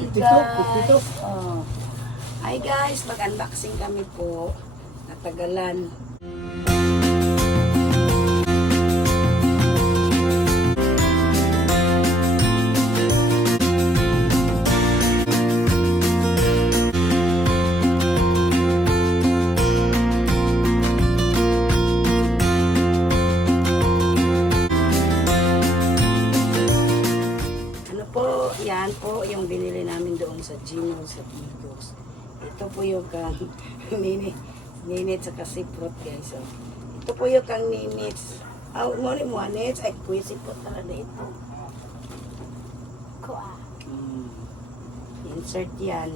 Hi Pupito. guys! Oh. Hi guys! Mag-unboxing kami po. Natagalan. Ano po, yan po yung binili namin doon sa Gino sa Bigos. Ito po yung kang ninit sa kasiprot guys. Oh. Ito po yung kang ninits. Muli mo anits. Ay, kuisi po talaga ito. Insert yan.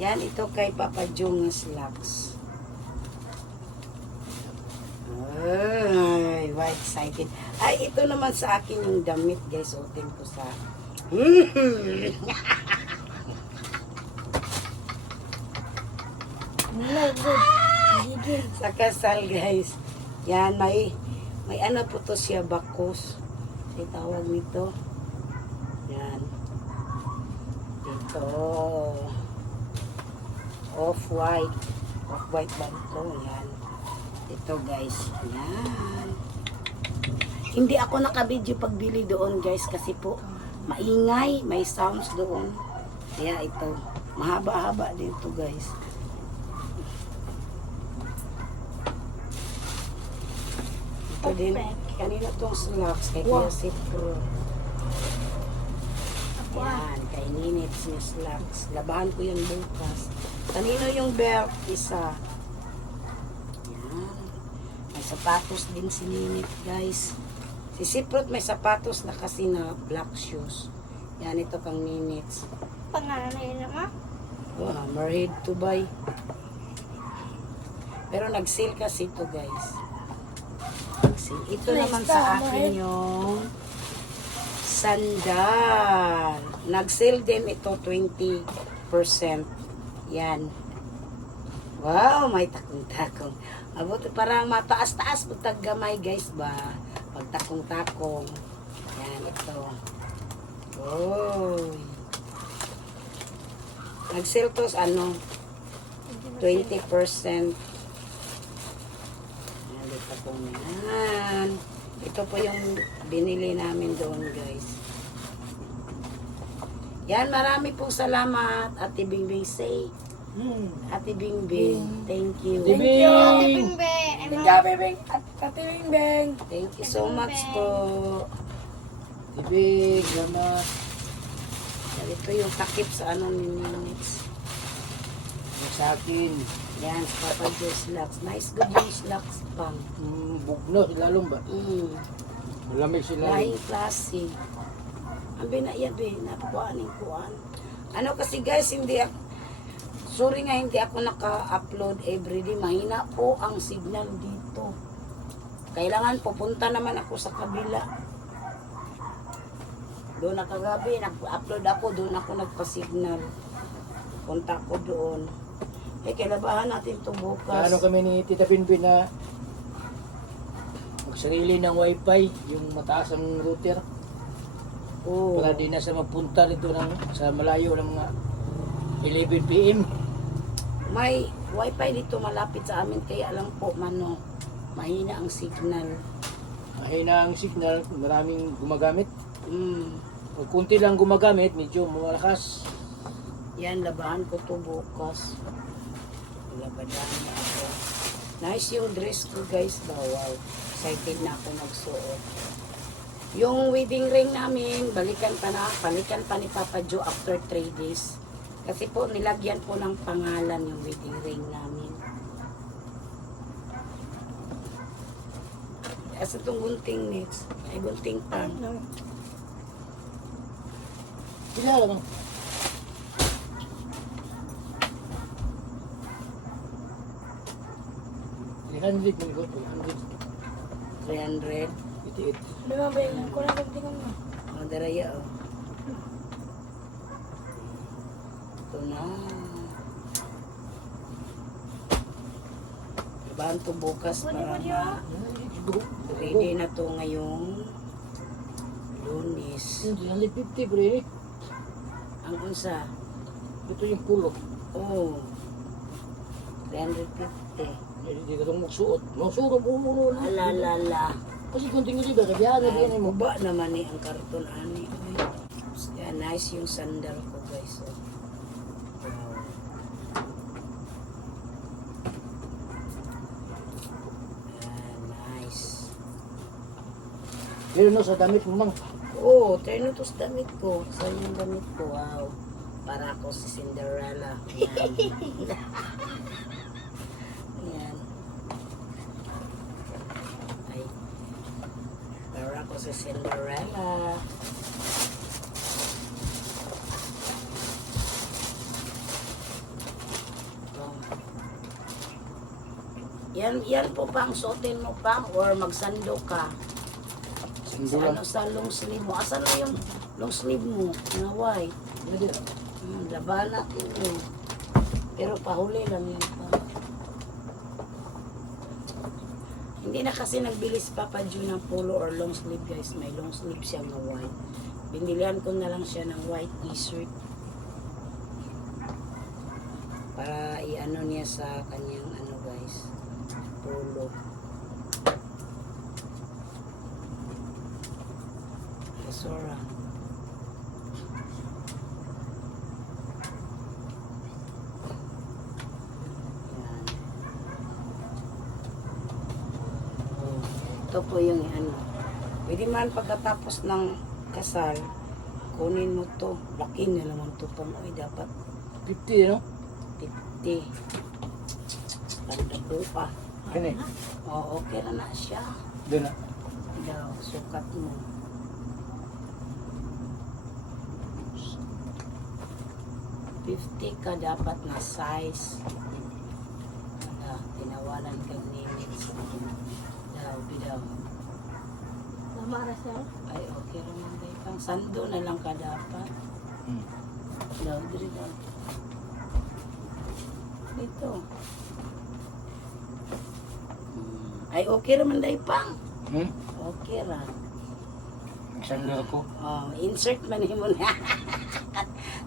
Yan, ito kay Papa Jung Slacks. Ay, wow, excited. Ay, ito naman sa akin yung damit, guys. Open ko sa... sa kasal, guys. Yan, may ano po to siya, bakos. Ay, tawag nito. Yan. Ito. Off-white. Off-white ba ito? Yan. Ito guys, yan. Hindi ako nakabidyo pagbili doon guys kasi po maingay, may sounds doon. Kaya ito, mahaba-haba dito guys. Ito din, kanina tong slacks kay Kuya Sipro. Yan, kay Ninits na slacks. Labahan ko yun bukas. Kanino yung belt? Isa. Sapatos din si Ninit guys. Si Siprot may sapatos na kasi na black shoes. Yan ito kang Ninits. Pangalan naman? Oh, hammerhead to buy. Pero nag-sale kasi ito guys. Ito naman sa akin yung sandal. Nag-sale din ito 20%. Yan. Wow, may takong-takong. Abot, parang mataas-taas pag gamay guys ba. Pag takong-takong. Yan, ito. Oy. Nag-sale to ano? 20%. Yan, ito po yan. Ito po yung binili namin doon guys. Yan, marami pong salamat. Ate Bingbing say. Ate Bingbing, thank you. Ate Bingbing. Ate Bingbing. Ate Bingbing. Thank you so much po. Bibig, salamat. Ito yung takip sa ano ni Ninits. Yung sa akin. Yan, sa Papa Joe slacks. Nice good yung slacks pang. Bugno, silalong ba? Malamig sila. Lahing klase. Ang binayad eh, nakuhaan yung kuhaan. Ano kasi guys, hindi ako, sorry nga hindi ako naka-upload everyday. Mahina po ang signal dito. Kailangan pupunta naman ako sa kabila. Doon na kagabi, nag-upload ako, doon ako nagpa-signal. Punta ako doon. Eh, kailabahan natin ito bukas. Ano kami ni Tita Binbin na magsarili ng wifi, yung mataas ang router. Oo. Para di na sa mapunta dito sa malayo ng mga 11 PM. May wifi dito malapit sa amin, kaya lang po, mahina ang signal. Mahina ang signal, maraming gumagamit. Pag kunti lang gumagamit, medyo malakas. Yan, labahan ko to bukas. Labahan na ako. Nice yung dress ko guys. Wow. Excited na ako magsuot. Yung wedding ring namin, balikan pa ni Papa Joe after 3 days. Kasi po, nilagyan po ng pangalan yung wedding ring namin. Kasi itong gunting next, ay gunting pa. Sila lang. $300 mo 300. 300. Di ba ba yung kurang tingnan mo? O, daraya o. Ito na. Labahan to bukas para ready na to ngayong Lunes. 350 bro eh. Ang unsa? Ito yung pulo. Oh. 350. Hindi ka itong magsuot. Magsuot mo muna. Alalala. Kasi kung tingin diba, kabihan na din mo. Buba naman ni ang karton ani. Yeah, nice yung sandal ko guys. Oh. Nice. Pero no, sa damit mo mang. Oh, turn to sa damit ko. Saan yung damit ko? Wow. Para ako si Cinderella. Yan. Yan. Ay. Para ako si Cinderella. Oh. Yan po pang suotin mo pa or magsando ka. Sa Sindulan. ano sa long sleeve mo? Asan na yung long sleeve mo? Na white. Laban natin yun. Pero pahuli lang yun pa. Hindi na kasi nagbilis Papa Jun ng polo or long sleeve guys. May long sleeve siya na white. Binilihan ko na lang siya ng white t-shirt. Para i-ano niya sa kanyang ano guys. Polo. Sora. Yan. Oh, ito po yung ano. Pwede man pagkatapos ng kasal, kunin mo to. Laki na naman to pang oy, dapat 50, no? 50. Tanda po pa. Kani. Oh, okay na na siya. Doon na. Daw, sukat mo. 50 ka dapat na size. Tinawalan kang limits. Daw, bidaw. Lamara siya. Ay, okay naman daw. Pang sando na lang ka dapat. Hmm. Daw, diri daw. Ito. Ay, okay naman daw pang. Hmm? Okay ra. Sandal ko. Oh, insert man mo na.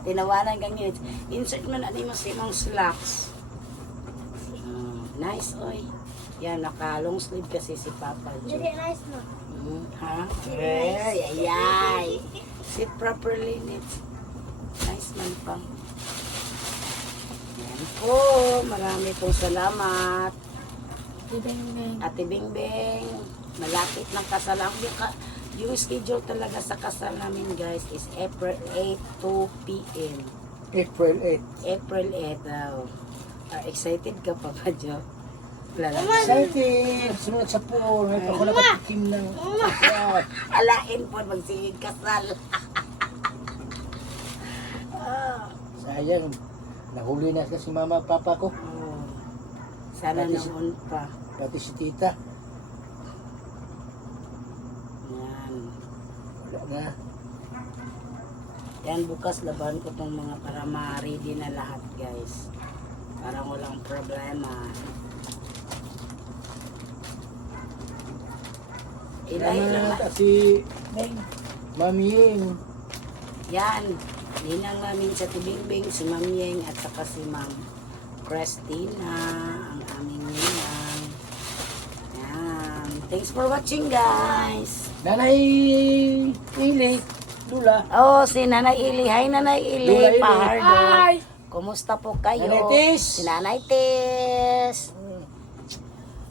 Tinawanan kang yun. Insert man ano mo sa imong slacks. Nice, oy. Yan, naka-long sleeve kasi si Papa Jo. Dili nice na. Ha? Ay, ay, ay. Sit properly, Nits. Nice man pang. Yan po. Marami pong salamat. Dibeng-beng. Ate Bingbing. Malapit ng kasal. Yung schedule talaga sa kasal namin guys is April 8, 2 p.m. April 8. April 8 daw. Excited ka pa ba, Jo? Excited! Sunod sa pool. May pa ko nakatikim ng kasal. Alain po magsigig kasal. Sayang. Nahuli na kasi mama at papa ko. Oh, sana naman pa. Pati si tita. Yan. Wala na. Yan, bukas laban ko tong mga para ma-ready na lahat, guys. Parang walang problema. Ilahi lang. Salamat si Mami Ying. Yan. Ninang namin sa Tibingbing, si Ma'am Yeng at saka si Ma'am Christina, ang aming ninang. Yan. Thanks for watching, guys. Nanay Ili. Dula. Oh, si Nanay Ili. Hi, Nanay Ili. Dula Ili. Pahardo. Hi! Kumusta po kayo? Nanay Tis. Si Nanay Tis.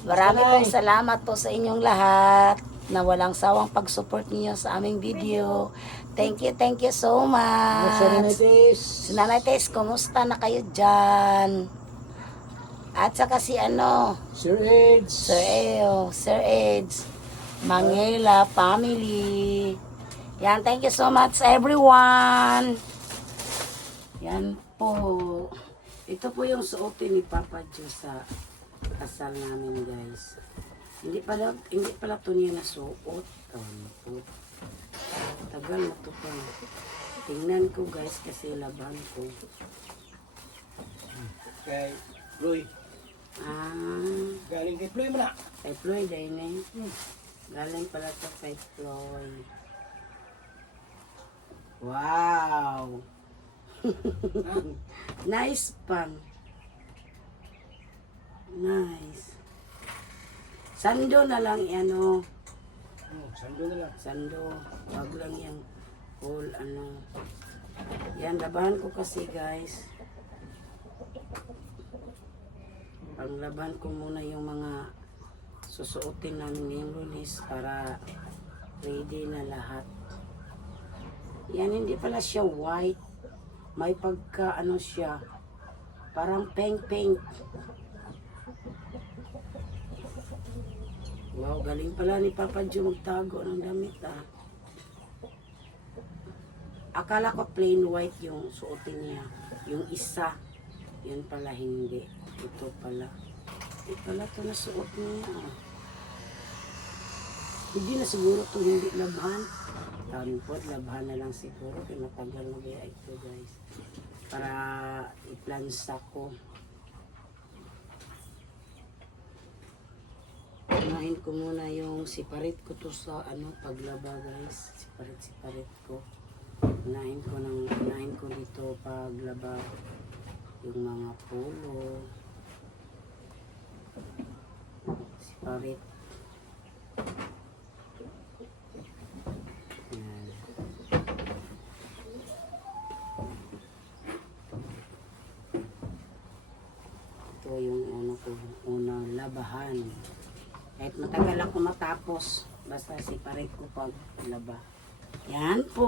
Marami Nanay. pong salamat po sa inyong lahat na walang sawang pag-support niyo sa aming video. Thank you so Sa Nanay much. Tis. Si Nanay Tis, kumusta na kayo dyan? At saka si Sir Eds. Sir Eds, Mangela family. Yan, thank you so much everyone. Yan po. Ito po yung suotin ni Papa Jo sa kasal namin, guys. Hindi pala to niya nasuot. Tagal na to pa. Tingnan ko, guys, kasi laban ko. Kay Roy. Galing kay Ploy mo na. Kay Floyd, ay na yun. Galing pala to kay Floyd. Wow! Nice pang. Nice. Sando na lang ano. Sando na lang. Sando. Wag lang yung whole ano. Yan, labahan ko kasi guys. Panglaban ko muna yung mga susuotin namin ngayong Lunes para ready na lahat. Yan, hindi pala siya white. May pagka ano siya. Parang pink. Wow, galing pala ni Papa Joe magtago ng damit ah. Akala ko plain white yung suotin niya. Yung isa. Yun pala hindi. Ito pala. Ito pala ito na suot niya. Hindi na siguro ito hindi labahan. Taon po, labahan na lang siguro. Kaya matagal na kaya ito guys. Para i-plan stock ko. Unahin ko muna yung siparit ko to sa ano paglaba guys. Siparit ko. Unahin ko dito paglaba yung mga pulo. Siparit. Yan. Ito yung unang labahan. Kahit matagal ako matapos, basta siparit ko pag laba. Yan po.